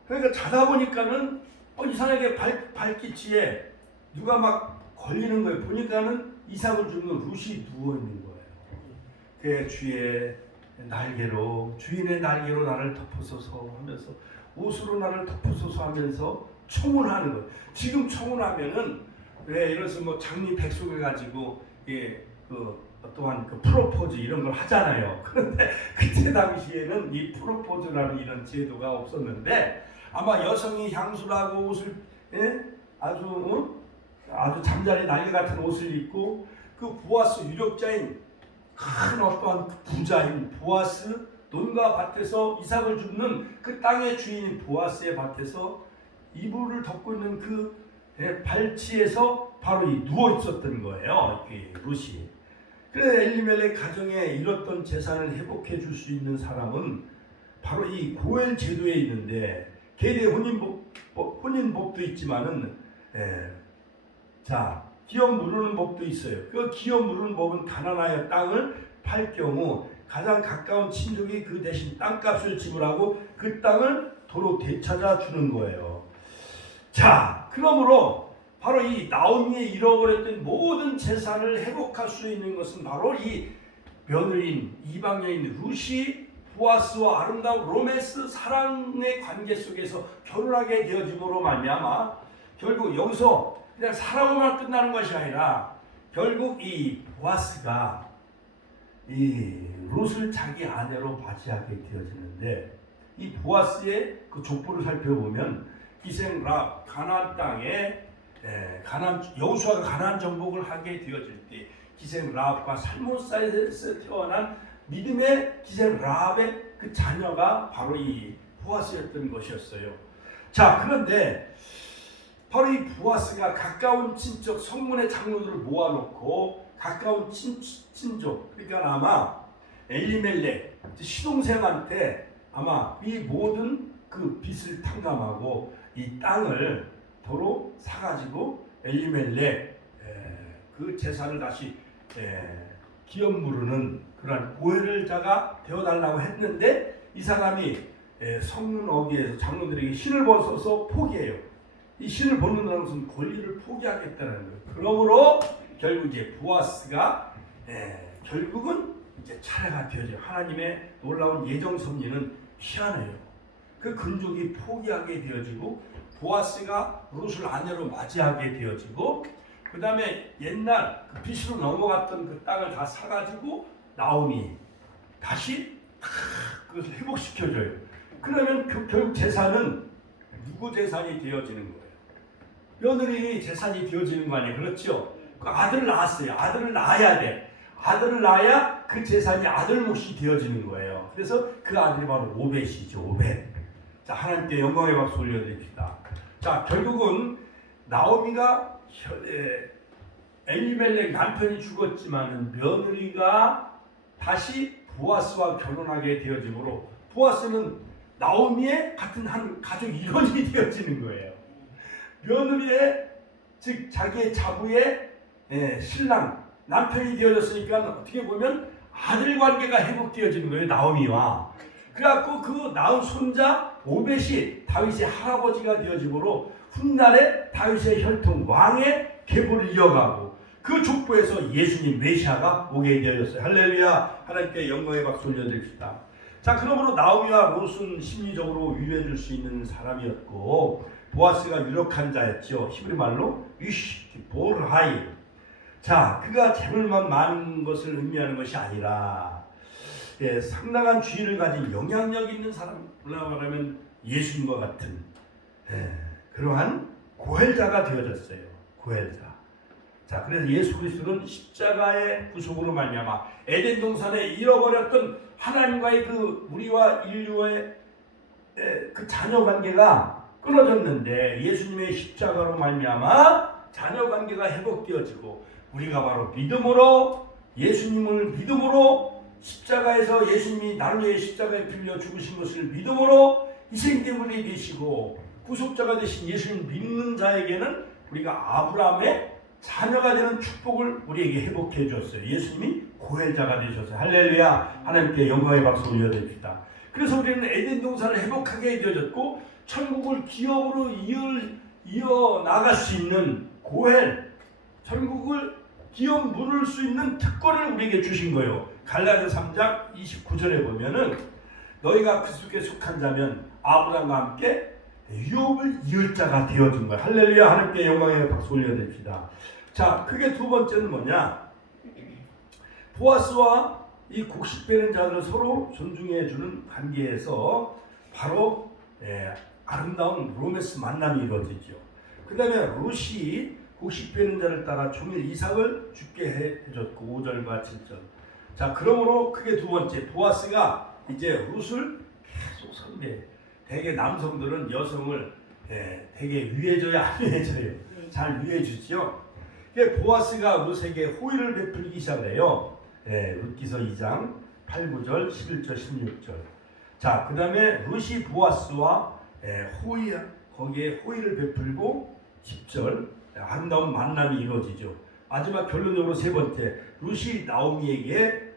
그러니까 자다 보니까는 이상하게 발기치에 누가 막 걸리는 거예요. 보니까는 이삭을 주는 룻이 누워 있는 거예요. 그 주인의 날개로 나를 덮으소서 하면서 옷으로 나를 덮으소서 하면서 청혼하는 거예요. 지금 청혼하면은 왜 이래서 뭐 장미 백숙을 가지고 또한 그 프로포즈 이런 걸 하잖아요. 그런데 그때 당시에는 이 프로포즈라는 이런 제도가 없었는데 아마 여성이 향수라고 옷을 아주 잠자리 날개 같은 옷을 입고 그 보아스 유력자인 큰 어떠한 부자인 보아스 논과 밭에서 이삭을 줍는 그 땅의 주인인 보아스의 밭에서 이불을 덮고 있는 그 발치에서 바로 누워 있었던 거예요. 룻이. 그래서 엘리멜렉 가정에 잃었던 재산을 회복해 줄 수 있는 사람은 바로 이 고엘 제도에 있는데 계대 혼인법도 있지만은 기업 무르는 법도 있어요. 그 기업 무르는 법은 가난하여 땅을 팔 경우 가장 가까운 친족이 그 대신 땅값을 지불하고 그 땅을 도로 되찾아 주는 거예요. 자, 그러므로 바로 이 나오미의 잃어버렸던 모든 재산을 회복할 수 있는 것은 바로 이 며느리인 이방여인 룻이 보아스와 아름다운 로맨스 사랑의 관계 속에서 결혼하게 되어짐으로 말미암아 결국 여기서 그냥 사랑으로만 끝나는 것이 아니라 결국 이 보아스가 이 룻을 자기 아내로 맞이하게 되어지는데 이 보아스의 그 족보를 살펴보면 기생랍 가나안 땅에 여호수아가 가나안 정복을 하게 되어질 때 기생랍과 살몬사에서 태어난 믿음의 기생랍의 그 자녀가 바로 이 보아스였던 것이었어요. 자, 그런데 바로 이 보아스가 가까운 친척 성문의 장로들을 모아놓고 가까운 친족 그러니까 아마 엘리멜렉 시동생한테 아마 이 모든 그 빚을 탕감하고 이 땅을 도로 사가지고 엘리멜렉 그 재산을 다시 기업 무르는 그러한 고해자가 되어달라고 했는데 이 사람이 성문 어귀에서 장로들에게 신을 벗어서 포기해요. 이 신을 벗는다는 것은 권리를 포기하겠다는 거예요. 그러므로 결국 이제 보아스가 결국은 이제 차례가 되어져요. 하나님의 놀라운 예정 섭리는 희한해요. 그 근족이 포기하게 되어지고 보아스가 룻을 아내로 맞이하게 되어지고 그 다음에 옛날 그 빚으로 넘어갔던 그 땅을 다 사가지고 나오미 다시 그것을 회복시켜줘요. 그러면 결국 재산은 누구 재산이 되어지는 거예요? 며느리 재산이 되어지는 거 아니에요? 그렇죠? 그 아들을 낳았어요. 아들을 낳아야 돼. 아들을 낳아야 그 재산이 아들 몫이 되어지는 거예요. 그래서 그 아들이 바로 오벳이죠. 오벳. 자, 하나님께 영광의 박수 올려드립시다. 자, 결국은 나오미가 엘리멜렉 남편이 죽었지만 며느리가 다시 보아스와 결혼하게 되어지므로 보아스는 나오미의 같은 한 가족 일원이 되어지는 거예요. 며느리의 즉 자기의 자부의 신랑 남편이 되어졌으니까 어떻게 보면 아들 관계가 회복되어지는 거예요. 나오미와. 그래갖고 그 낳은 손자 오벳이 다윗의 할아버지가 되어지므로 훗날에 다윗의 혈통 왕의 계보를 이어가고 그 족보에서 예수님 메시아가 오게 되어졌어요. 할렐루야. 하나님께 영광의 박수 올려드립시다. 자, 그러므로 나오미와 롯은 심리적으로 위로해줄 수 있는 사람이었고 보아스가 유력한 자였죠. 히브리 말로 유시보르하이. 자, 그가 재물만 많은 것을 의미하는 것이 아니라 상당한 주의를 가진 영향력 있는 사람, 말하면 예수님과 같은 그러한 고헬자가 되어졌어요. 고헬자. 자, 그래서 예수 그리스도는 십자가의 구속으로 말미암아 에덴 동산에 잃어버렸던 하나님과의 그 우리와 인류의 그 자녀 관계가 끊어졌는데 예수님의 십자가로 말미암아 자녀 관계가 회복되어지고 우리가 바로 믿음으로 예수님을 믿음으로 십자가에서 예수님이 나를 위해 십자가에 빌려 죽으신 것을 믿음으로 희생제물이 되시고 구속자가 되신 예수님 믿는 자에게는 우리가 아브라함의 자녀가 되는 축복을 우리에게 회복해 주었어요. 예수님이 고혈자가 되셨어요. 할렐루야. 하나님께 영광의 박수 올려드립니다. 그래서 우리는 에덴 동산을 회복하게 되어졌고 천국을 기업으로 이어나갈 수 있는 고엘, 천국을 기업 누릴 수 있는 특권을 우리에게 주신 거예요. 갈라디아 3장 29절에 보면은 너희가 그리스도께 속한 자면 아브라함과 함께 유업을 이을 자가 되어준 거예요. 할렐루야. 하나님께 영광의 박수 올려드립니다. 자, 그게 두 번째는 뭐냐? 보아스와 이 곡식 베는 자들을 서로 존중해주는 관계에서 바로 아름다운 로메스 만남이 이루어지죠. 그 다음에 룻이 곡식 베는 자를 따라 종일 이삭을 죽게 해줬고 5절과 7절. 자, 그러므로 그게 두 번째. 보아스가 이제 룻을 계속 선배. 대개 남성들은 여성을 되게 위해줘야 안 위해줘요. 잘 위해주죠. 보아스가 룻에게 호의를 베풀기 시작을 해요. 룻기서 2장 8, 9절, 11절, 16절. 자, 그 다음에 룻이 보아스와 거기에 호의를 베풀고 10절 아름다운 만남이 이루어지죠. 마지막 결론적으로 세 번째, 룻이 나오미에게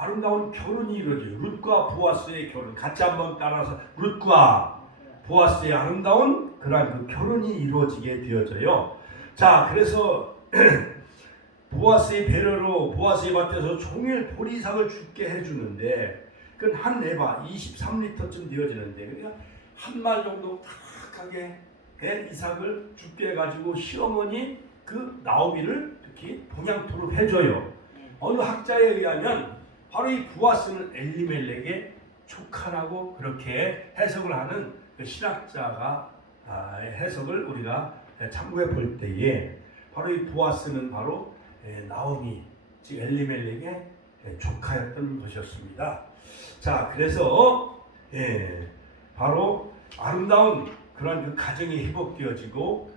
아름다운 결혼이 이루어져요. 룻과 보아스의 결혼. 같이 한번 따라서 룻과 보아스의 아름다운 그러한 그 결혼이 이루어지게 되어져요. 자, 그래서 보아스의 배려로 보아스의 밭에서 종일 보리삭을 죽게 해주는데 그건 한 에바 23리터쯤 되어지는데 그러니까 한 말 정도 탁하게 이삭을 죽게 해가지고 시어머니 그 나오미를 특히 봉양토록 해줘요. 어느 학자에 의하면 바로 이 보아스는 엘리멜렉의 조카라고 그렇게 해석을 하는 그 신학자가 해석을 우리가 참고해 볼 때에 바로 이 보아스는 바로 나오미 즉 엘리멜렉의 조카였던 것이었습니다. 자, 그래서 바로 아름다운 그런 그 가정이 회복되어지고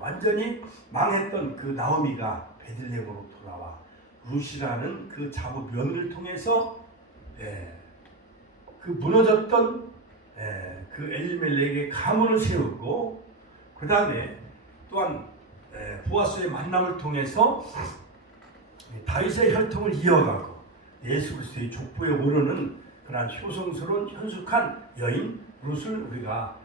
완전히 망했던 그 나오미가 베들레헴으로 돌아와 룻이라는 그 자부 며느리를 통해서 그 무너졌던 그 엘리멜렉의 가문을 세우고 그 다음에 또한 보아스의 만남을 통해서 다윗의 혈통을 이어가고 예수 그리스도의 족보에 오르는 그런 효성스러운 현숙한 여인 룻을 우리가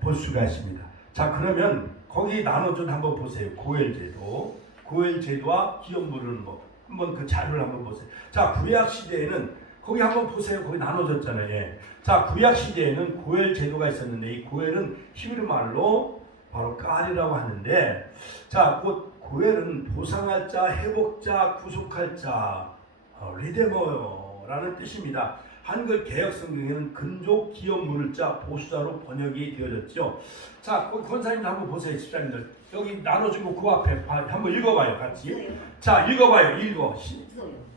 볼 수가 있습니다. 자, 그러면 거기 나눠준 한번 보세요. 고엘제도, 고엘제도와 기업 누르는 법. 한번 그 자료를 한번 보세요. 자, 구약 시대에는 거기 한번 보세요. 거기 나눠졌잖아요. 자, 구약 시대에는 고엘제도가 있었는데 이 고엘은 히브리 말로 바로 깔이라고 하는데, 자, 곧 고엘은 보상할 자, 회복자, 구속할 자, 리데머라는 뜻입니다. 한글 개역 성경에는 근족, 기업 물을 자, 보수자로 번역이 되어졌죠. 자, 권사님들 한번 보세요. 집사님들 여기 나눠주고 그 앞에 한번 읽어봐요, 같이. 자, 읽어봐요. 읽어.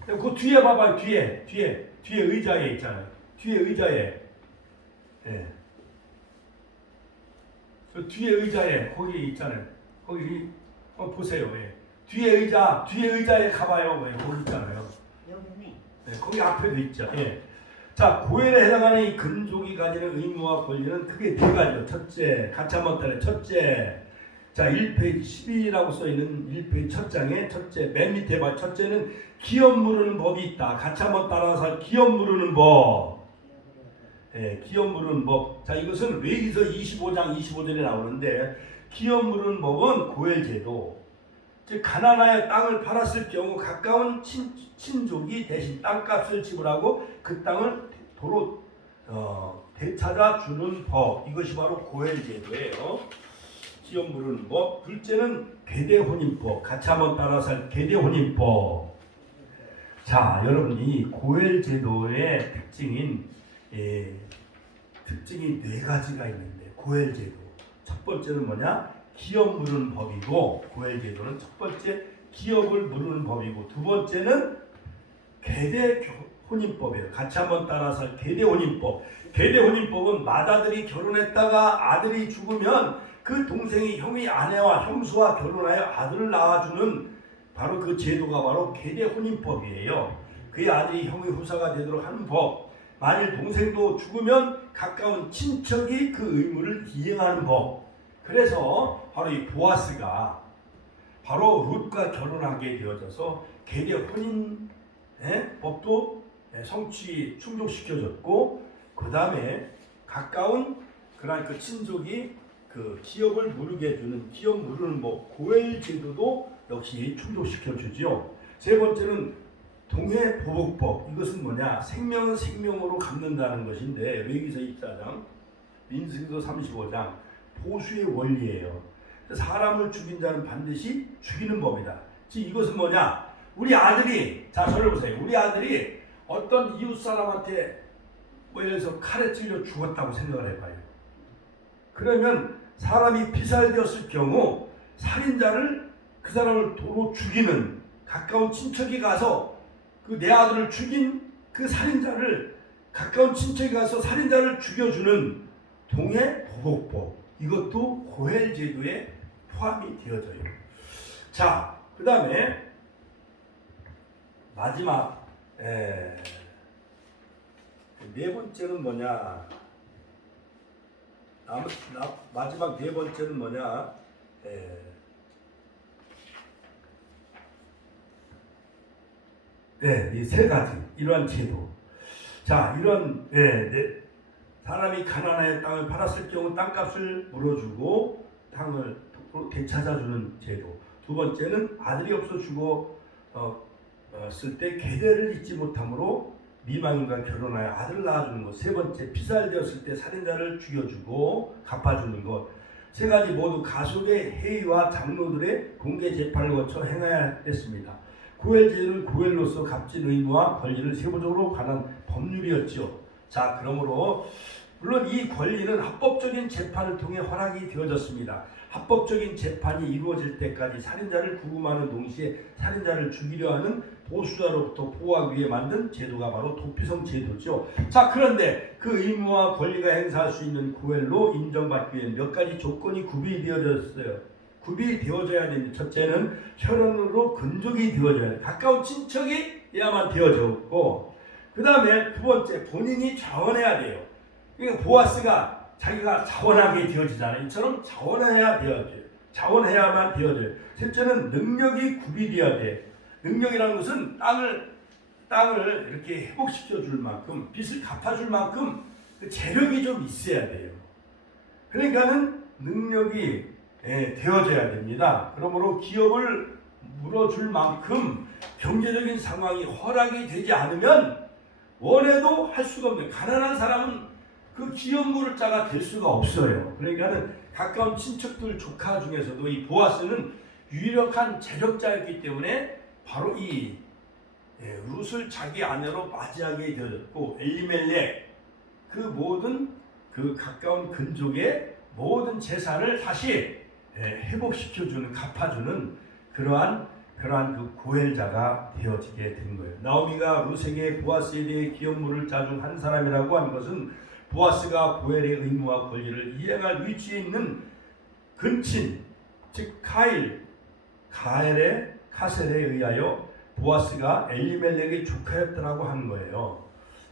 그 뒤에 봐봐요. 뒤에 의자에 있잖아요. 뒤에 의자에. 그 뒤에 의자에 거기 있잖아요. 거기 보세요. 뒤에 의자에 가봐요. 거기 있잖아요. 여기네. 거기 앞에도 있죠. 자, 고엘에 해당하는 이 근족이 가지는 의무와 권리는 크게 네 가지죠. 첫째, 같이 한번 따라해. 첫째, 자, 1페이지 12라고 써있는 1페이지 첫 장에 첫째, 맨 밑에 봐. 첫째는 기업 무르는 법이 있다. 같이 한번 따라서 기업 무르는 법. 기업 무르는 법. 자, 이것은 레위기서 25장 25절에 나오는데 기업 무르는 법은 고엘제도. 즉 가나안의 땅을 팔았을 경우 가까운 친족이 대신 땅값을 지불하고 그 땅을 도로 되찾아 주는 법. 이것이 바로 고엘제도예요. 기업 무르는 법. 둘째는 계대혼인법. 같이 한번 따라서 계대혼인법. 자, 여러분 이 고엘제도의 특징이 네 가지가 있는데 고엘제도 첫 번째는 뭐냐? 기업 물은 법이고, 고엘제도는 첫 번째 기업을 물은 법이고, 두 번째는 계대 혼인법이에요. 같이 한번 따라서 계대 혼인법. 계대 혼인법은 맏아들이 결혼했다가 아들이 죽으면 그 동생이 형의 아내와 형수와 결혼하여 아들을 낳아주는 바로 그 제도가 바로 계대 혼인법이에요. 그의 아들이 형의 후사가 되도록 하는 법. 만일 동생도 죽으면 가까운 친척이 그 의무를 이행하는 법. 그래서 바로 이 보아스가 바로 룻과 결혼하게 되어져서 계대 혼인 법도 성취 충족시켜졌고, 그 다음에 가까운 그러한 그 친족이 그 기업을 무르게 해주는 기업 무르는 법 고엘 제도도 역시 충족시켜주죠. 세 번째는 동해 보복법. 이것은 뭐냐? 생명은 생명으로 갚는다는 것인데, 레위기서 24장, 민수기서 35장 보수의 원리예요. 사람을 죽인 자는 반드시 죽이는 법이다. 즉 이것은 뭐냐? 우리 아들이, 자 저를 보세요. 우리 아들이 어떤 이웃 사람한테 뭐 예를 들어서 칼에 찔려 죽었다고 생각을 해봐요. 그러면 사람이 피살되었을 경우 살인자를 그 사람을 도로 죽이는 가까운 친척이 가서 그 내 아들을 죽인 그 살인자를 가까운 친척이 가서 살인자를 죽여주는 동해 보복법, 이것도 고엘 제도에 포함이 되어져요. 자, 그 다음에 마지막 네 번째는 뭐냐? 마지막 네 번째는 뭐냐? 이 세 가지 이러한 제도. 자, 이런 사람이 가난하여 땅을 팔았을 경우 땅값을 물어주고 땅을 되찾아주는 제도. 두 번째는 아들이 없어 죽었을 때 계대를 잊지 못함으로 미망인과 결혼하여 아들을 낳아주는 것. 세 번째, 피살되었을 때 살인자를 죽여주고 갚아주는 것. 세 가지 모두 가족의 회의와 장로들의 공개 재판을 거쳐 행해야 했습니다. 고엘 제도는 고엘로서 값진 의무와 권리를 세부적으로 관한 법률이었죠. 자, 그러므로 물론 이 권리는 합법적인 재판을 통해 허락이 되어졌습니다. 합법적인 재판이 이루어질 때까지 살인자를 구금하는 동시에 살인자를 죽이려 하는 보수자로부터 보호하기 위해 만든 제도가 바로 도피성 제도죠. 자, 그런데 그 의무와 권리가 행사할 수 있는 고엘로 인정받기 위해 몇 가지 조건이 구비되어졌어요. 됩니다. 첫째는 혈연으로 근족이 되어져야 돼. 가까운 친척이야만 되어졌고, 그 다음에 두 번째, 본인이 자원해야 돼요. 그러니까 보아스가 자기가 자원하게 되어지잖아요. 이처럼 자원해야만 되어져요. 셋째는 능력이 구비되어야 돼. 능력이라는 것은 땅을 이렇게 회복시켜 줄 만큼, 빚을 갚아줄 만큼 그 재력이 좀 있어야 돼요. 그러니까는 능력이 되어져야 됩니다. 그러므로 기업을 물어줄 만큼 경제적인 상황이 허락이 되지 않으면 원해도 할 수가 없는, 가난한 사람은 그 기업 물을 자가 될 수가 없어요. 그러니까는 가까운 친척들 조카 중에서도 이 보아스는 유력한 재력자였기 때문에 바로 이 룻을 자기 아내로 맞이하게 되었고, 엘리멜렉 그 모든 그 가까운 근족의 모든 재산을 다시 회복시켜주는, 갚아주는 그러한 그 고엘자가 되어지게 된 거예요. 나오미가 룻에게 보아스에 대해 기업 물을 자 중 한 사람이라고 하는 것은 보아스가 고엘의 의무와 권리를 이행할 위치에 있는 근친, 즉 카셀에 의하여 보아스가 엘리멜렉의 조카였다라고 하는 거예요.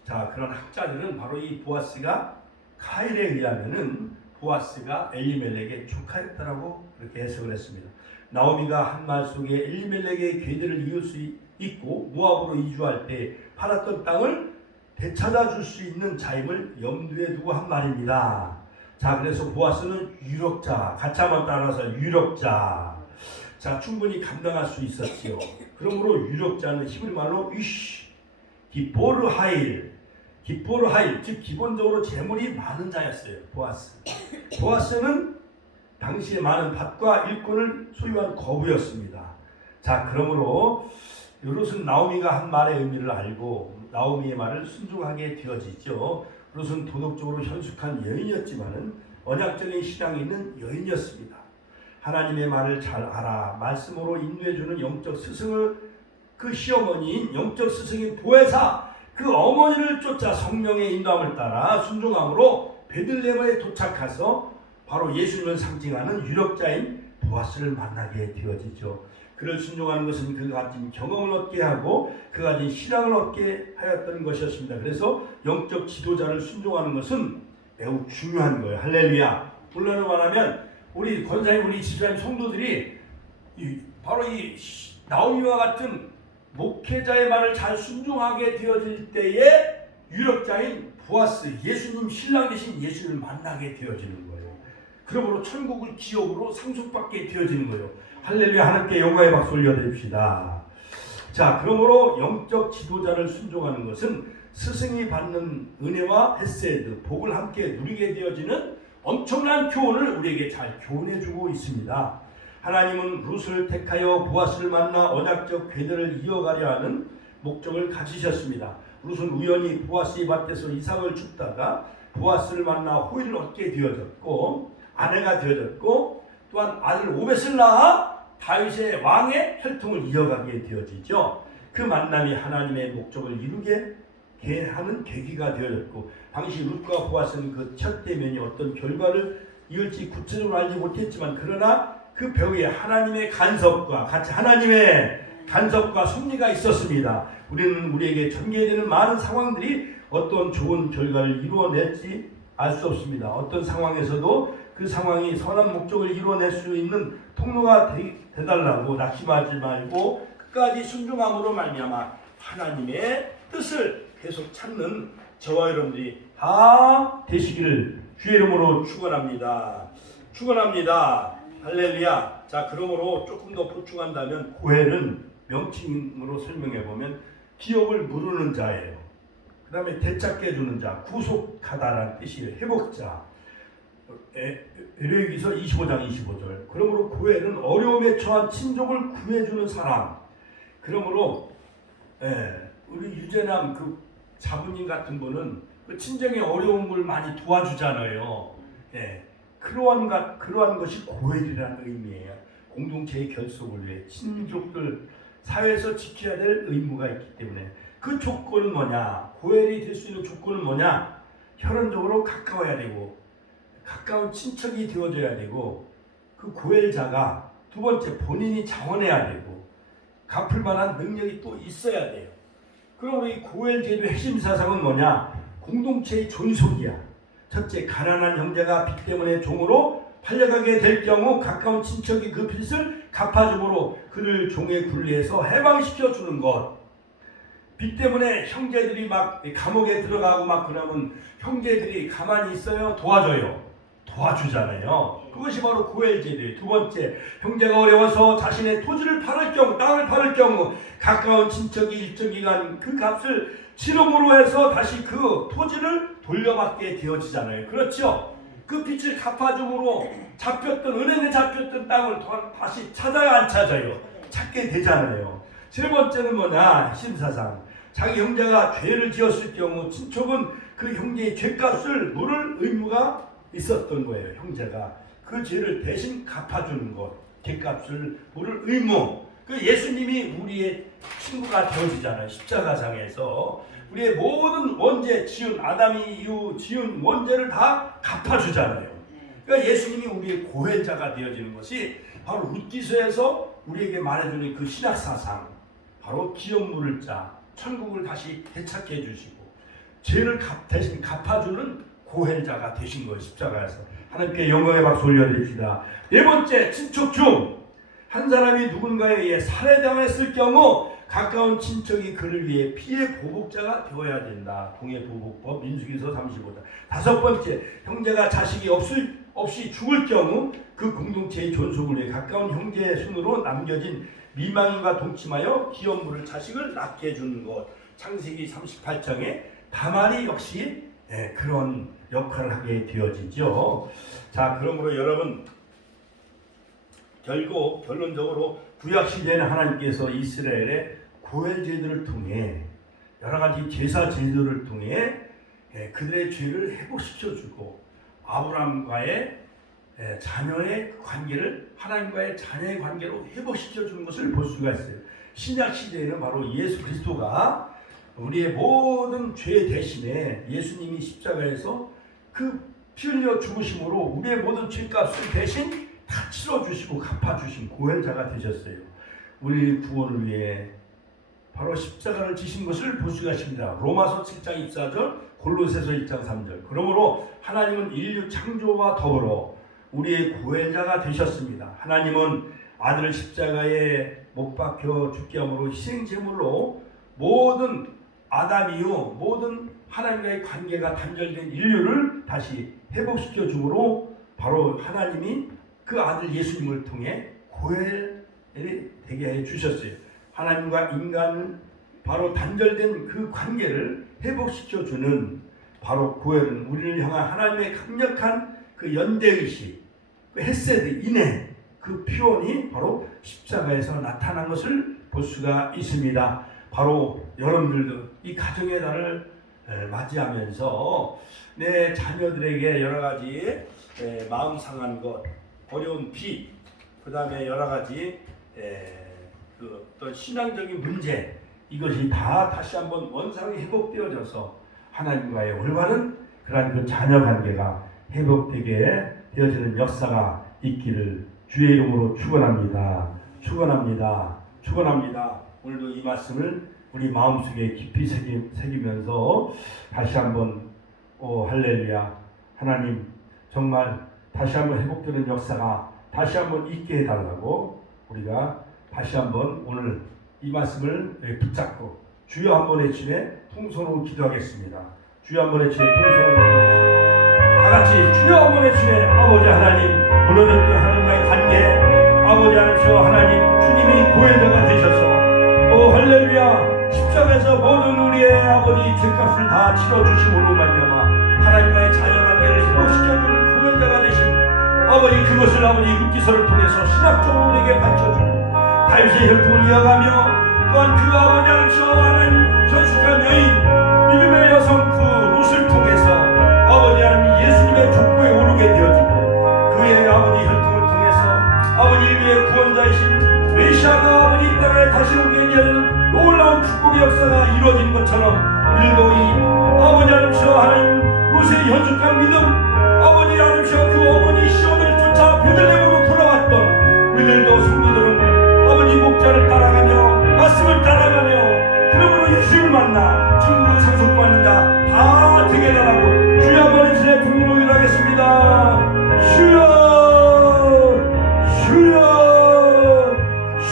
자, 그런 학자들은 바로 이 보아스가 카일에 의하면은 보아스가 엘리멜렉의 조카였다라고 그렇게 해석을 했습니다. 나오미가 한 말 속에 엘리멜렉의 궤대를 이을 수 있고 모압으로 이주할 때 팔았던 땅을 되찾아 줄 수 있는 자임을 염두에 두고 한 말입니다. 자, 그래서 보아스는 유력자, 같이 한번 따라서 유력자. 자, 충분히 감당할 수 있었지요. 그러므로 유력자는 히브리 말로 기포르 하일, 즉 기본적으로 재물이 많은 자였어요. 보아스는 당시에 많은 밭과 일꾼을 소유한 거부였습니다. 자, 그러므로 룻은 나오미가 한 말의 의미를 알고 나오미의 말을 순종하게 되어지죠. 룻은 도덕적으로 현숙한 여인이었지만은 언약적인 신앙이 있는 여인이었습니다. 하나님의 말을 잘 알아 말씀으로 인도해주는 영적 스승을 그 시어머니인 영적 스승인 보혜사 그 어머니를 쫓아 성령의 인도함을 따라 순종함으로 베들레헴에 도착해서 바로 예수님을 상징하는 유력자인 보아스를 만나게 되어지죠. 그를 순종하는 것은 그가 가진 경험을 얻게 하고 그가 가진 신앙을 얻게 하였던 것이었습니다. 그래서 영적 지도자를 순종하는 것은 매우 중요한 거예요. 할렐루야. 물론을 말하면 우리 권사님, 우리 집사님 성도들이 바로 이 나오미와 같은 목회자의 말을 잘 순종하게 되어질 때에 유력자인 보아스, 예수님 신랑 되신 예수님을 만나게 되어지는 거예요. 그러므로 천국을 기업으로 상속받게 되어지는 거예요. 할렐루야. 하나님께 영광의 박수 올려드립시다. 자, 그러므로 영적 지도자를 순종하는 것은 스승이 받는 은혜와 헤세드, 복을 함께 누리게 되어지는 엄청난 교훈을 우리에게 잘 교훈해주고 있습니다. 하나님은 룻을 택하여 보아스를 만나 언약적 궤대를 이어가려 하는 목적을 가지셨습니다. 룻은 우연히 보아스의 밭에서 이삭을 줍다가 보아스를 만나 호의를 얻게 되어졌고 아내가 되어졌고 또한 아들 오벳을 낳아 다윗의 왕의 혈통을 이어가게 되어지죠. 그 만남이 하나님의 목적을 이루게 하는 계기가 되어졌고 당시 룻과 보아스는 그 첫 대면이 어떤 결과를 이을지 구체적으로 알지 못했지만 그러나 그 배후에 하나님의 간섭과 같이 하나님의 간섭과 섭리가 있었습니다. 우리는 우리에게 전개되는 많은 상황들이 어떤 좋은 결과를 이루어낼지 알 수 없습니다. 어떤 상황에서도 그 상황이 선한 목적을 이루어낼 수 있는 통로가 되달라고 낙심하지 말고 끝까지 순종함으로 말미암아 하나님의 뜻을 계속 찾는 저와 여러분들이 다 되시기를 주의 이름으로 축원합니다. 축원합니다. 할렐루야. 자, 그러므로 조금 더 보충한다면 고엘은 명칭으로 설명해 보면 기업을 무르는 자예요. 그 다음에 되찾게 해주는 자, 구속하다라는 뜻이에요. 회복자. 레위기서 25장 25절. 그러므로 고엘은 어려움에 처한 친족을 구해주는 사람. 그러므로 우리 유재남 그 자부님 같은 분은 그 친정의 어려움을 많이 도와주잖아요. 그러한 것이 고엘이라는 의미예요. 공동체의 결속을 위해 친족들 사회에서 지켜야 될 의무가 있기 때문에 그 조건은 뭐냐? 고엘이 될 수 있는 조건은 뭐냐? 혈연적으로 가까워야 되고 가까운 친척이 되어줘야 되고 그 고엘자가 두 번째 본인이 자원해야 되고 갚을 만한 능력이 또 있어야 돼요. 그럼 이 고엘 제도의 핵심 사상은 뭐냐? 공동체의 존속이야. 첫째, 가난한 형제가 빚 때문에 종으로 팔려가게 될 경우 가까운 친척이 그 빚을 갚아줌으로 그를 종의 굴리에서 해방시켜 주는 것. 빚 때문에 형제들이 막 감옥에 들어가고 막 그러면 형제들이 가만히 있어요? 도와주잖아요. 그것이 바로 고엘 제도예요. 두 번째, 형제가 어려워서 자신의 토지를 팔을 경우, 땅을 팔을 경우 가까운 친척이 일정 기간 그 값을 치름으로 해서 다시 그 토지를 돌려받게 되어지잖아요. 그렇죠? 그 빚을 갚아줌으로 잡혔던 은행에 잡혔던 땅을 다시 찾아요, 안 찾아요? 찾게 되잖아요. 세 번째는 뭐냐? 심사상. 자기 형제가 죄를 지었을 경우 친척은 그 형제의 죄값을 물을 의무가 있었던 거예요. 형제가 그 죄를 대신 갚아주는 것, 죄값을 물을 의무. 그 예수님이 우리의 친구가 되어지잖아요. 십자가상에서 우리의 모든 원죄 지은 아담이 이후 지은 원죄를 다 갚아주잖아요. 그러니까 예수님이 우리의 고혈자가 되어지는 것이 바로 룻기서에서 우리에게 말해주는 그 신학 사상, 바로 기업 물을 자, 천국을 다시 되찾게 해주시고 죄를 대신 갚아주는 고혈자가 되신 거예요. 십자가에서. 하나님께 영광의 박수 올려드립시다. 네 번째, 친척 중 한 사람이 누군가에 의해 살해당했을 경우 가까운 친척이 그를 위해 피해 보복자가 되어야 된다. 공예보복법 민수기서 35장. 다섯 번째, 형제가 자식이 없이 죽을 경우 그 공동체의 존속을 위해 가까운 형제의 손으로 남겨진 미망인과 동침하여 기업물을 자식을 낳게 해주는 것. 창세기 38장에 다말이 역시 그런 역할을 하게 되어지죠. 자, 그러므로 여러분 결론적으로 구약시대에는 하나님께서 이스라엘의 고엘 제도를 통해 여러 가지 제사 제도를 통해 그들의 죄를 회복시켜주고 아브라함과의 자녀의 관계를 하나님과의 자녀의 관계로 회복시켜 주는 것을 볼 수가 있어요. 신약 시대에는 바로 예수 그리스도가 우리의 모든 죄 대신에 예수님이 십자가에서 그 피 흘려 죽으심으로 우리의 모든 죄값을 대신 다 치러주시고 갚아주신 구원자가 되셨어요. 우리 구원을 위해 바로 십자가를 지신 것을 볼 수가 있습니다. 로마서 7장 24절, 골로새서 1장 3절. 그러므로 하나님은 인류 창조와 더불어 우리의 구원자가 되셨습니다. 하나님은 아들을 십자가에 못 박혀 죽게 함으로 희생제물로 모든 아담 이후 모든 하나님과의 관계가 단절된 인류를 다시 회복시켜 주므로 바로 하나님이 그 아들 예수님을 통해 구원이 되게 해 주셨어요. 하나님과 인간 바로 단절된 그 관계를 회복시켜 주는 바로 구원은 우리를 향한 하나님의 강력한 그 연대의식, 그 헤세드, 인애, 그 표현이 바로 십자가에서 나타난 것을 볼 수가 있습니다. 바로 여러분들도 이 가정의 날을 맞이하면서 내 자녀들에게 여러 가지 마음 상한 것, 어려운 빚, 그 다음에 여러 가지 그 어떤 신앙적인 문제, 이것이 다 다시 한번 원상이 회복되어져서 하나님과의 올바른 그러한 그 자녀 관계가 회복되게 되어지는 역사가 있기를 주의 이름으로 축원합니다. 축원합니다. 축원합니다. 오늘도 이 말씀을 우리 마음속에 깊이 새기면서 다시 한번 할렐루야, 하나님 정말 다시 한번 회복되는 역사가 다시 한번 있게 해달라고 우리가 다시 한번 오늘 이 말씀을 붙잡고 주여 한번 외치며 통성으로 기도하겠습니다. 주여 한번 외치며 통성으로 기도하겠습니다. 다같이 주여 한번 외치며 아버지 하나님, 무너졌던 하나님과의 관계, 아버지 하나님, 하나님 주님이 구원자가 되셔서 할렐루야, 십자가에서 모든 우리의 아버지 죄값을 다 치러주심으로 말미암아 하나님과의 자녀관계를 회복시켜주는 구원자가 되신 아버지, 그것을 아버지 룻기서를 통해서 신학적으로 내게 밝혀주고 다윗의 혈통을 이어가며 또한 그 아버지 하나님 성숙한 여인 믿음의 여성 그 룻을 통해서 아버지 하나님 예수님의 족보에 오르게 되어지고 그의 아버지 혈통을 통해서 아버지 인류의 구원자이신 메시아가 아버지 이 땅에 다시 오게 되는 놀라운 축복의 역사가 이루어진 것처럼 우리도 이 아버지 하나님 룻의 현숙한 믿음, 아버지 하나님 그 어머니 시온을 쫓아 베들레헴으로 돌아왔던 우리들도 성도들은 아버지 목자를 따라가며 말씀을 따라가며 그러므로 예수를 만나 천국을 상속받는 자 다 되게 달라고 주여 한번 인신의 부모로 일하겠습니다.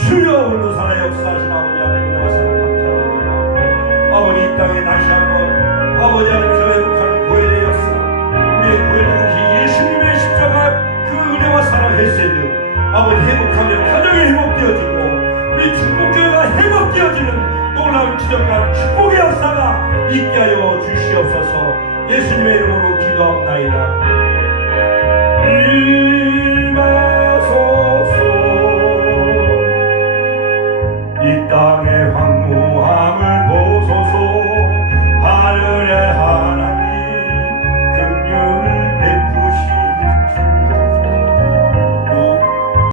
주여 오늘 살아 역사하신 아버지 하나님 감사합니다. 아버지 이 땅에 다시 한번 아버지 하나님 회복하는 구원의 역사, 우리의 구원자이신 예수님의 십자가 그 은혜와 사랑 헤세드 아버지 회복하며 가정이 회복되어지고 우리 축복교회가 회복되어지는 놀라운 기적과 축복의 역사가 있게 하여 주시옵소서. 예수님의 이름으로 기도합나이다. 임하소서. 이 땅의 황